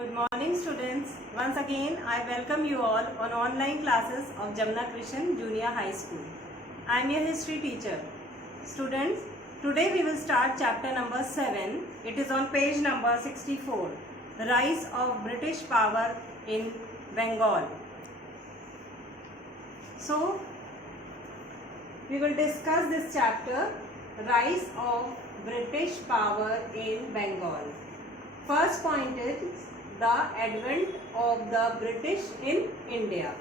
Good morning students. Once again I welcome you all on online classes of Jamna Krishan Junior High School. I am your history teacher. Students, today we will start chapter number 7. It is on page number 64. Rise of British power in Bengal. So, we will discuss this chapter, Rise of British power in Bengal. First point is the advent of the British in India.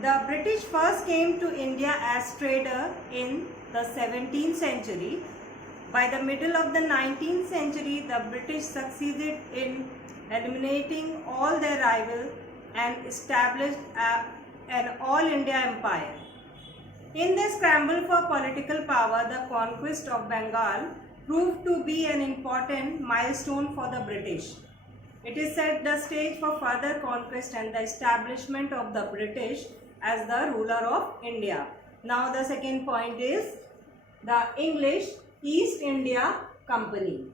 The British first came to India as trader in the 17th century. By the middle of the 19th century, the British succeeded in eliminating all their rivals and established an all-India empire. In their scramble for political power, the conquest of Bengal proved to be an important milestone for the British. It is set the stage for further conquest and the establishment of the British as the ruler of India. Now the second point is the English East India Company.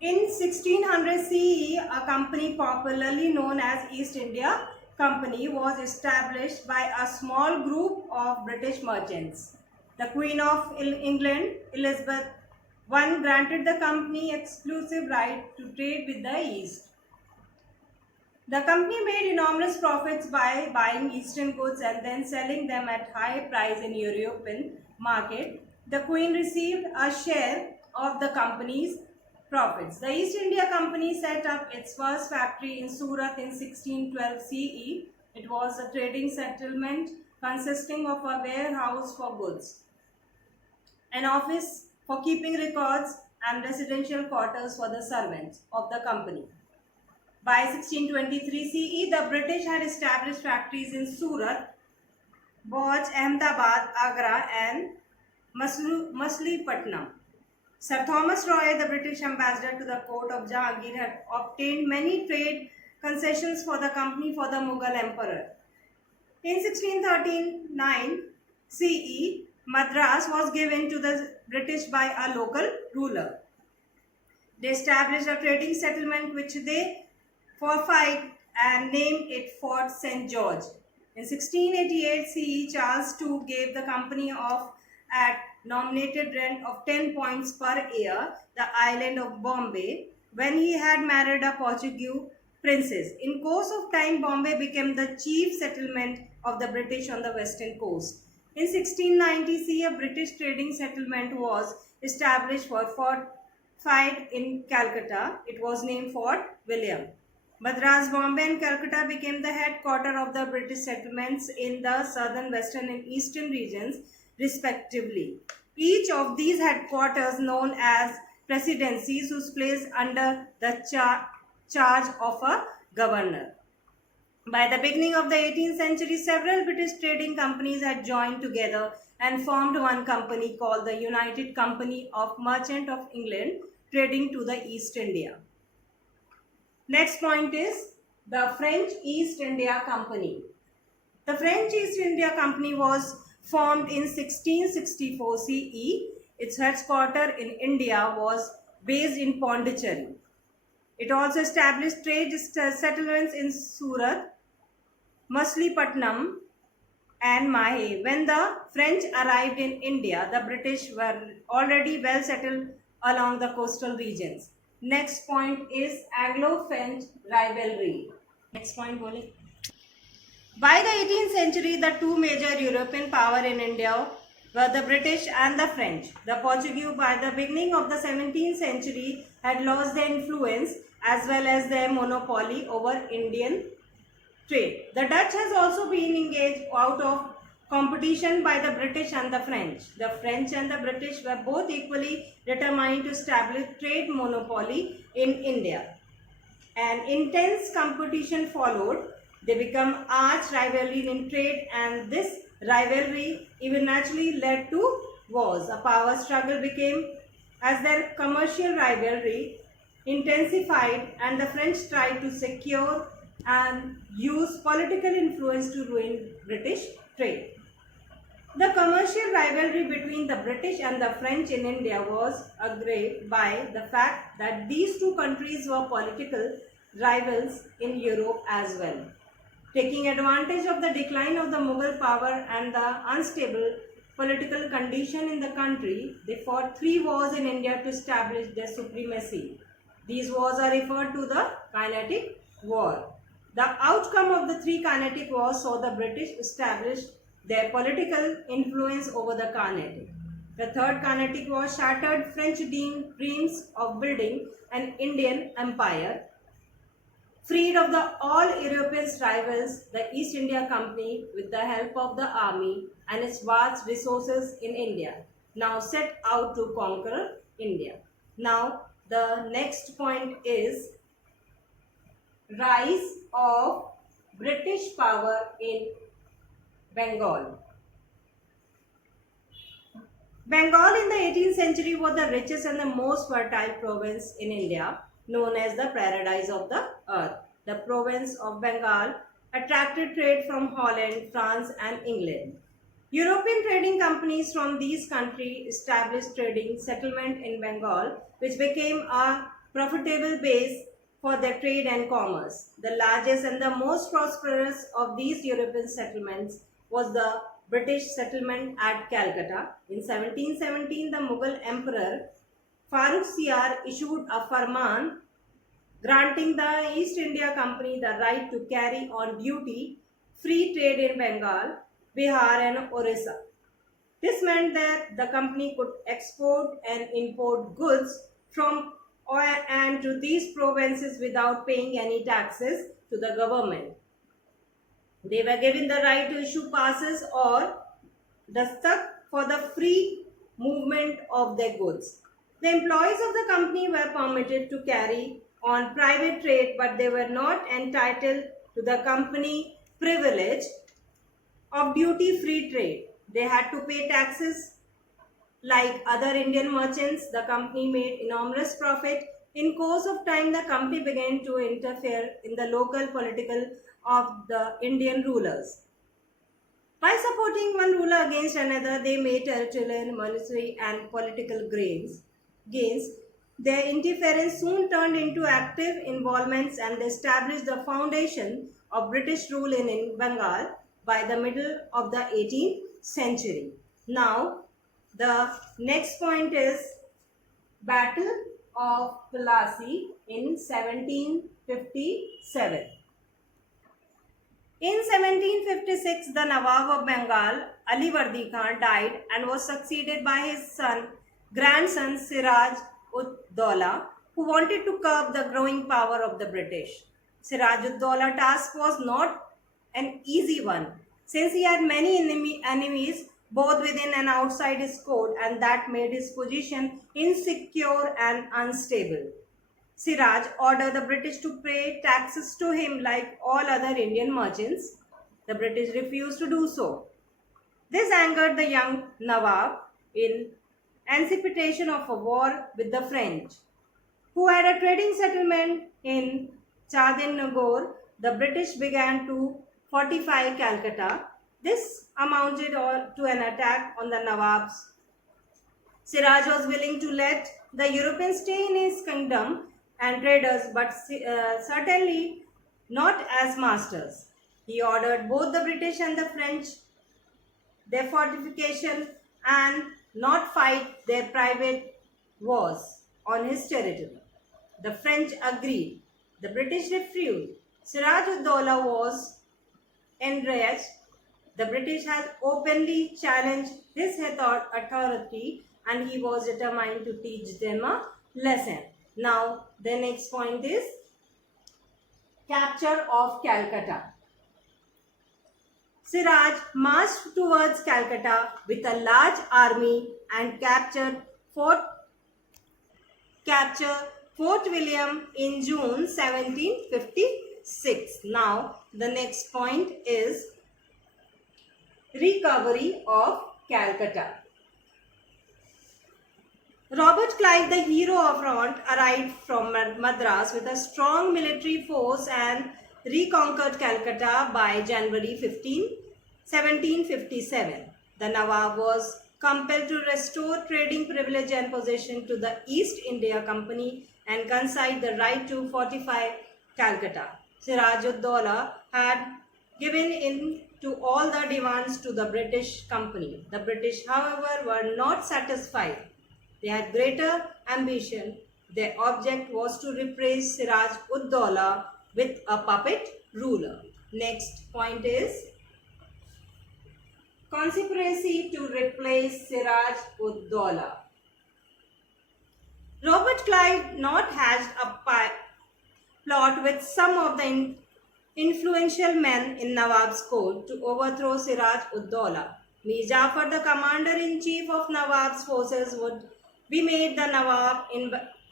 In 1600 CE, a company popularly known as East India Company was established by a small group of British merchants. The Queen of England, Elizabeth I, granted the company exclusive right to trade with the East. The company made enormous profits by buying Eastern goods and then selling them at high price in European market. The Queen received a share of the company's profits. The East India Company set up its first factory in Surat in 1612 CE. It was a trading settlement consisting of a warehouse for goods, an office for keeping records, and residential quarters for the servants of the company. By 1623 CE, the British had established factories in Surat, Bauch, Ahmedabad, Agra, and Machilipatnam. Sir Thomas Roy, the British ambassador to the court of Jahangir, had obtained many trade concessions for the company for the Mughal emperor. In 1639 CE, Madras was given to the British by a local ruler. They established a trading settlement which they fortified and named it Fort St. George. In 1688 CE, Charles II gave the company of at nominated rent of 10 points per year the island of Bombay when he had married a Portuguese princess. In course of time, Bombay became the chief settlement of the British on the western coast. In 1690 CE, a British trading settlement was established for fortified in Calcutta. It was named Fort William. Madras, Bombay and Calcutta became the headquarters of the British settlements in the southern, western and eastern regions respectively. Each of these headquarters known as presidencies was placed under the charge of a governor. By the beginning of the 18th century, several British trading companies had joined together and formed one company called the United Company of Merchants of England, trading to the East India. Next point is the French East India Company. The French East India Company was formed in 1664 CE. Its headquarters in India was based in Pondicherry. It also established trade settlements in Surat, Machilipatnam and Mahe. When the French arrived in India, the British were already well settled along the coastal regions. Next point is Anglo-French rivalry. Next point, bole. By the 18th century, the two major European powers in India were the British and the French. The Portuguese, by the beginning of the 17th century, had lost their influence as well as their monopoly over Indian trade. The Dutch has also been engaged out of competition by the British and the French. The French and the British were both equally determined to establish trade monopoly in India. An intense competition followed. They become arch rivalry in trade, and this rivalry even naturally led to wars. A power struggle became as their commercial rivalry intensified, and the French tried to secure and use political influence to ruin British trade. The commercial rivalry between the British and the French in India was aggravated by the fact that these two countries were political rivals in Europe as well. Taking advantage of the decline of the Mughal power and the unstable political condition in the country, they fought 3 wars in India to establish their supremacy. These wars are referred to the Kinetic War. The outcome of the 3 Kinetic Wars saw the British establish their political influence over the Carnatic. The Third Carnatic War shattered French dreams of building an Indian empire. Freed of the all European rivals, the East India Company, with the help of the army and its vast resources in India, now set out to conquer India. Now, the next point is rise of British power in Bengal. Bengal in the 18th century was the richest and the most fertile province in India, known as the paradise of the earth. The province of Bengal attracted trade from Holland, France and England. European trading companies from these countries established trading settlement in Bengal, which became a profitable base for their trade and commerce. The largest and the most prosperous of these European settlements was the British settlement at Calcutta. In 1717, the Mughal Emperor Farrukhsiyar issued a farman granting the East India Company the right to carry on duty-free trade in Bengal, Bihar and Orissa. This meant that the company could export and import goods from and to these provinces without paying any taxes to the government. They were given the right to issue passes or dastak for the free movement of their goods. The employees of the company were permitted to carry on private trade, but they were not entitled to the company privilege of duty-free trade. They had to pay taxes like other Indian merchants. The company made enormous profit. In course of time, the company began to interfere in the local political of the Indian rulers. By supporting one ruler against another, they made territorial, monetary and political gains. Their interference soon turned into active involvements and they established the foundation of British rule in Bengal by the middle of the 18th century. Now, the next point is Battle of Plassey in 1757. In 1756, the Nawab of Bengal, Ali Vardi Khan, died and was succeeded by his grandson Siraj ud Daula, who wanted to curb the growing power of the British. Siraj ud Daula's task was not an easy one, since he had many enemies both within and outside his court, and that made his position insecure and unstable. Siraj ordered the British to pay taxes to him like all other Indian merchants. The British refused to do so. This angered the young Nawab in anticipation of a war with the French, who had a trading settlement in Chandernagore. The British began to fortify Calcutta. This amounted to an attack on the Nawab's. Siraj was willing to let the Europeans stay in his kingdom and traders, but certainly not as masters. He ordered both the British and the French their fortification and not fight their private wars on his territory. The French agreed. The British refused. Siraj ud Daula was enraged. The British had openly challenged his authority and he was determined to teach them a lesson. Now, the next point is capture of Calcutta. Siraj marched towards Calcutta with a large army and captured Fort William in June 1756. Now, the next point is recovery of Calcutta. Robert Clive, the hero of Ront, arrived from Madras with a strong military force and reconquered Calcutta by January 15, 1757. the Nawab was compelled to restore trading privilege and possession to the East India Company and concede the right to fortify Calcutta. Siraj-ud-Dowla had given in to all the demands to the British Company. The British, however, were not satisfied. They had greater ambition. Their object was to replace Siraj-ud-Dowla with a puppet ruler. Next point is conspiracy to replace Siraj-ud-Dowla. Robert Clive not hatched a plot with some of the influential men in Nawab's court to overthrow Siraj-ud-Dowla. Mir Jafar, the commander-in-chief of Nawab's forces, would be made the Nawab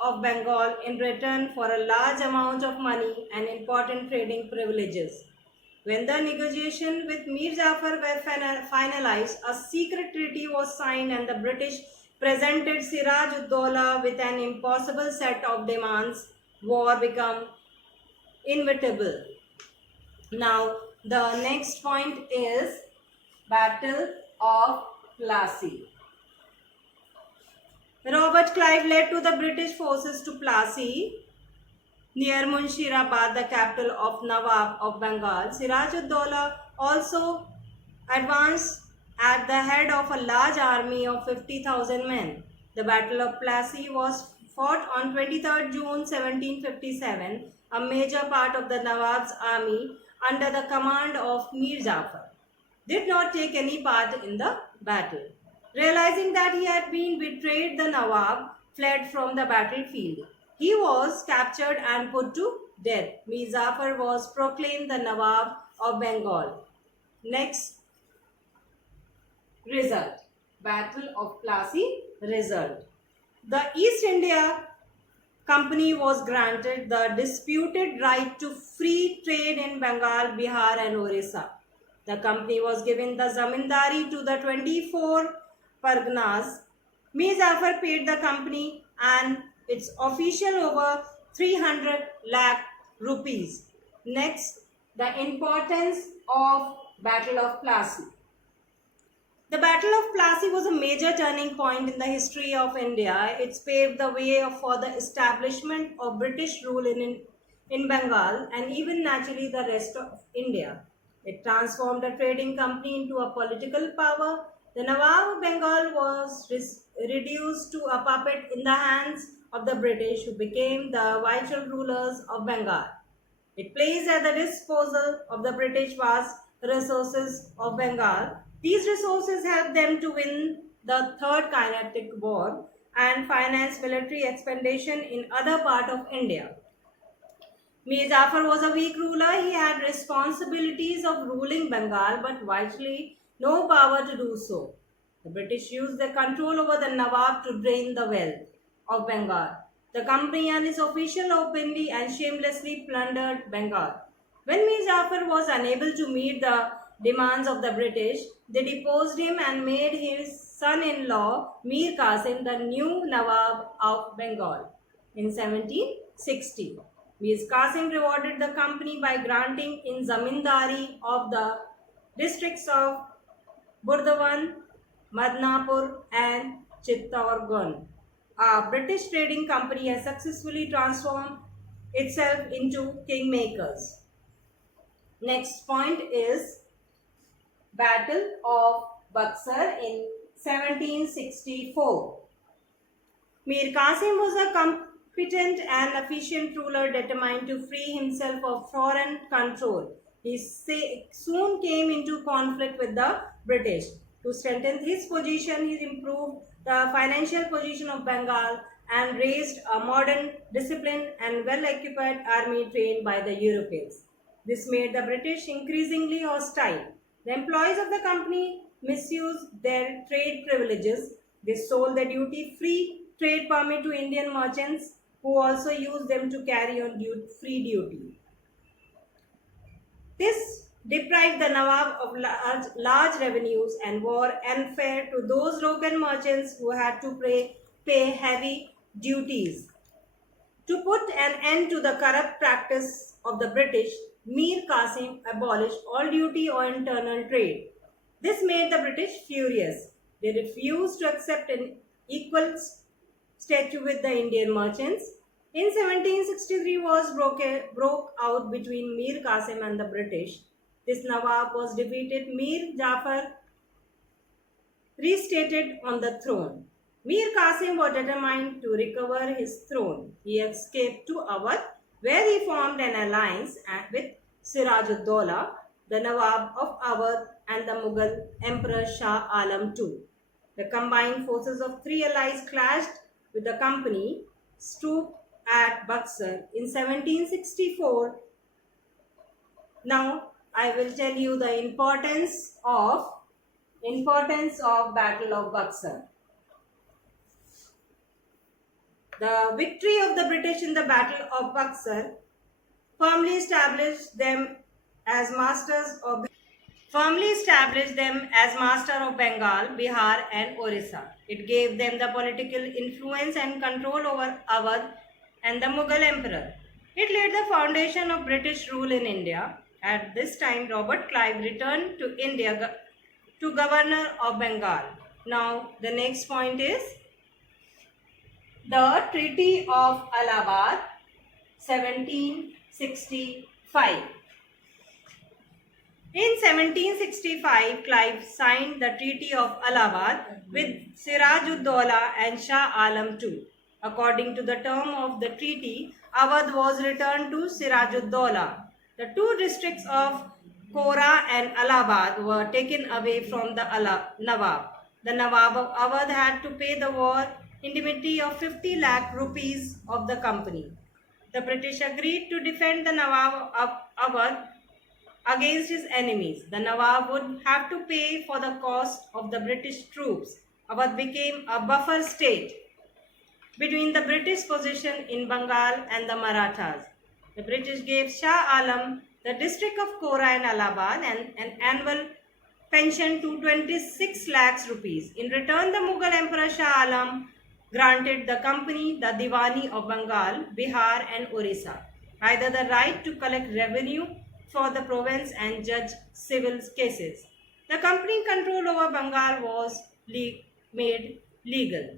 of Bengal in return for a large amount of money and important trading privileges. When the negotiations with Mir Jafar were finalized, a secret treaty was signed and the British presented Siraj-ud-Dowla with an impossible set of demands. War became inevitable. Now, the next point is Battle of Plassey. Robert Clive led to the British forces to Plassey near Munshirabad, the capital of Nawab of Bengal. Siraj-ud-Dowla also advanced at the head of a large army of 50,000 men. The Battle of Plassey was fought on 23rd June 1757. A major part of the Nawab's army under the command of Mir Jafar did not take any part in the battle. Realizing that he had been betrayed, the Nawab fled from the battlefield. He was captured and put to death. Mir Jafar was proclaimed the Nawab of Bengal. Next result. Battle of Plassey result. The East India Company was granted the disputed right to free trade in Bengal, Bihar and Orissa. The company was given the zamindari to the 24 Parganas. Mir Jafar paid the company and its official over 300 lakh rupees. Next, the importance of Battle of Plassey. The Battle of Plassey was a major turning point in the history of India. It paved the way for the establishment of British rule in Bengal and even naturally the rest of India. It transformed a trading company into a political power. The Nawab of Bengal was reduced to a puppet in the hands of the British, who became the vital rulers of Bengal. It placed at the disposal of the British vast resources of Bengal. These resources helped them to win the Third Kinetic War and finance military expansion in other parts of India. Mir Jafar was a weak ruler. He had responsibilities of ruling Bengal but virtually no power to do so. The British used their control over the Nawab to drain the wealth of Bengal. The company and its officials openly and shamelessly plundered Bengal. When Mir Jafar was unable to meet the demands of the British, they deposed him and made his son-in-law Mir Qasim the new Nawab of Bengal in 1760. Mir Qasim rewarded the company by granting in zamindari of the districts of Burdwan, Madnapur and Chittorgarh. A British trading company has successfully transformed itself into kingmakers. Next point is Battle of Buxar in 1764. Mir Qasim was a competent and efficient ruler determined to free himself of foreign control. He soon came into conflict with the British. To strengthen his position, he improved the financial position of Bengal and raised a modern, disciplined and well-equipped army trained by the Europeans. This made the British increasingly hostile. The employees of the company misused their trade privileges. They sold the duty-free trade permit to Indian merchants who also used them to carry on free duty. This deprived the Nawab of large revenues and were unfair to those local merchants who had to pay heavy duties. To put an end to the corrupt practice of the British, Mir Qasim abolished all duty on internal trade. This made the British furious. They refused to accept an equal statute with the Indian merchants. In 1763, wars broke out between Mir Qasim and the British. This Nawab was defeated. Mir Jafar restated on the throne. Mir Qasim was determined to recover his throne. He escaped to Awadh, where he formed an alliance with Siraj-ud-Dawla, the Nawab of Awadh, and the Mughal Emperor Shah Alam II. The combined forces of three allies clashed with the company stood at Buxar in 1764. Now I will tell you the importance of Battle of Buxar. The victory of the British in the Battle of Buxar firmly established them as masters of Bengal, Bihar and Orissa. It gave them the political influence and control over Awadh and the Mughal emperor. It laid the foundation of British rule in India. At this time, Robert Clive returned to India to governor of Bengal. Now, the next point is the Treaty of Allahabad, 1765. In 1765, Clive signed the Treaty of Allahabad with Siraj-ud-Dawla and Shah Alam II. According to the term of the treaty, Awadh was returned to Siraj-ud-Dawla. The two districts of Kora and Allahabad were taken away from the Nawab. The Nawab of Awadh had to pay the war indemnity of 50 lakh rupees of the company. The British agreed to defend the Nawab of Awadh against his enemies. The Nawab would have to pay for the cost of the British troops. Awadh became a buffer state between the British position in Bengal and the Marathas. The British gave Shah Alam the district of Kora and Allahabad and an annual pension to 26 lakhs rupees. In return, the Mughal Emperor Shah Alam granted the company the Diwani of Bengal, Bihar and Orissa, either the right to collect revenue for the province and judge civil cases. The company control over Bengal was made legal.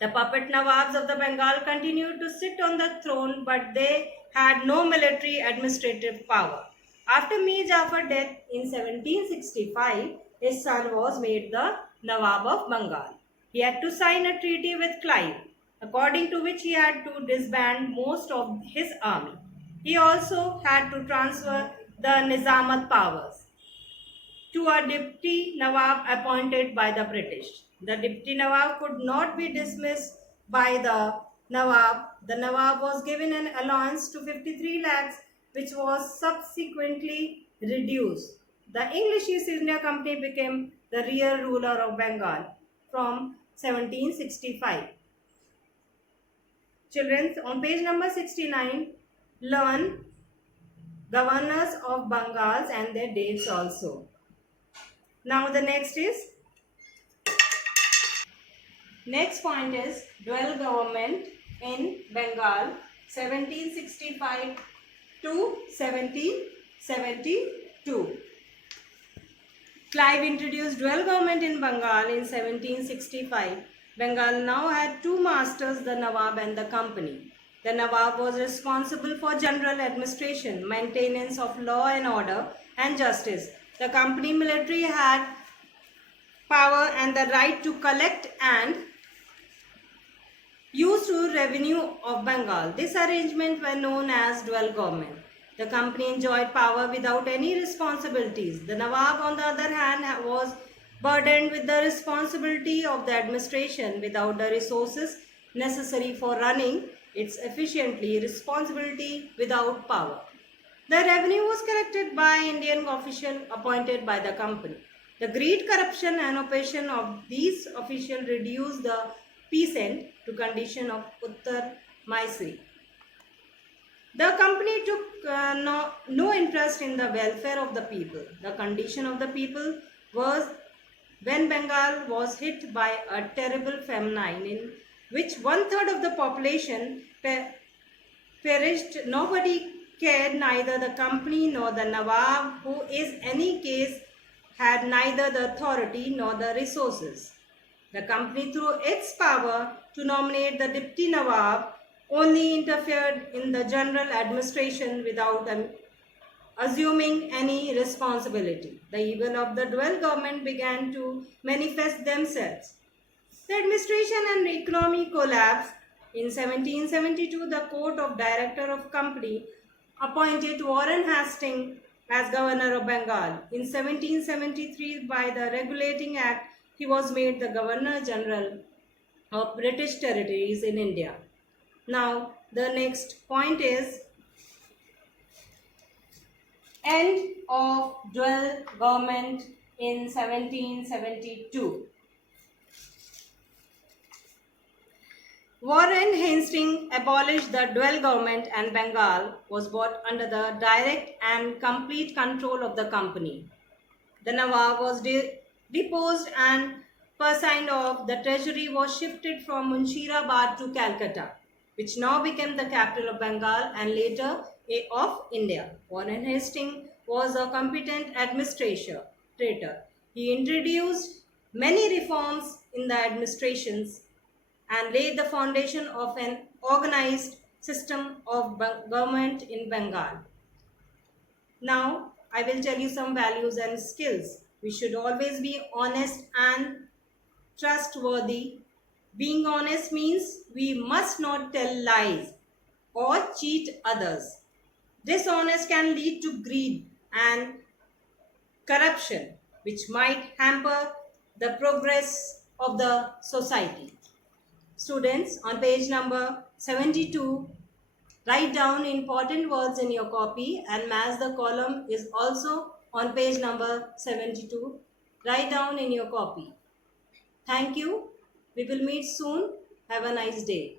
The puppet Nawabs of the Bengal continued to sit on the throne, but they had no military administrative power. After Mir Jafar's death in 1765, his son was made the Nawab of Bengal. He had to sign a treaty with Clive, according to which he had to disband most of his army. He also had to transfer the Nizamat powers to a deputy Nawab appointed by the British. The deputy Nawab could not be dismissed by the Nawab. The Nawab was given an allowance to 53 lakhs, which was subsequently reduced. The English East India Company became the real ruler of Bengal from 1765. Children, on page number 69, learn governors of Bengals and their dates also. Now the next point is dual government in Bengal 1765 to 1772. Clive introduced dual government in Bengal in 1765. Bengal now had two masters, the Nawab and the company. The Nawab was responsible for general administration, maintenance of law and order and justice. The company military had power and the right to collect and use to revenue of Bengal. This arrangement were known as dual government. The company enjoyed power without any responsibilities. The Nawab, on the other hand, was burdened with the responsibility of the administration without the resources necessary for running its efficiently, responsibility without power. The revenue was collected by Indian officials appointed by the company. The greed, corruption and oppression of these officials reduced the peasant to condition of Uttar Mysore. The company took no interest in the welfare of the people. The condition of the people was when Bengal was hit by a terrible famine in which 1/3 of the population perished. Nobody cared, neither the company nor the Nawab, who in any case had neither the authority nor the resources. The company, through its power to nominate the Deputy Nawab, only interfered in the general administration without assuming any responsibility. The evil of the dual government began to manifest themselves. The administration and economy collapsed. In 1772, the Court of Director of Company appointed Warren Hastings as Governor of Bengal. In 1773, by the Regulating Act, he was made the Governor General of British territories in India. Now, the next point is end of dual government in 1772. Warren Hastings abolished the dual government and Bengal was brought under the direct and complete control of the company. The Nawab was deposed and signed off. The treasury was shifted from Munshirabad to Calcutta, which now became the capital of Bengal and later of India. Warren Hastings was a competent administrator. He introduced many reforms in the administrations and laid the foundation of an organized system of government in Bengal. Now, I will tell you some values and skills. We should always be honest and trustworthy. Being honest means we must not tell lies or cheat others. Dishonest can lead to greed and corruption, which might hamper the progress of the society. Students, on page number 72, write down important words in your copy and match the column is also on page number 72. Write down in your copy. Thank you. We will meet soon. Have a nice day.